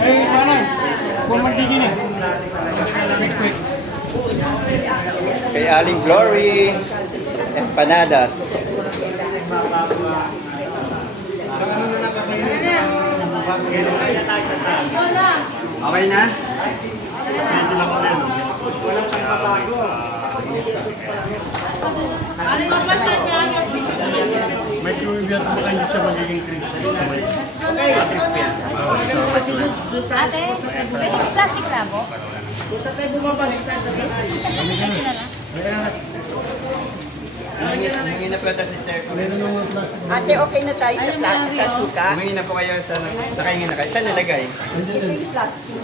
Eh, kanan. Kung magiging eh. Kay Aling Glory, empanadas. Okay na? May clue-biat mo kayo siya magiging crispy. Ate, pwede plastic na mo? Humingi na po ito si Sir. Ate, okay na tayo sa suka? Humingi na po kayo sa kaingin na kayo. Saan nilagay? Ito yung plastic.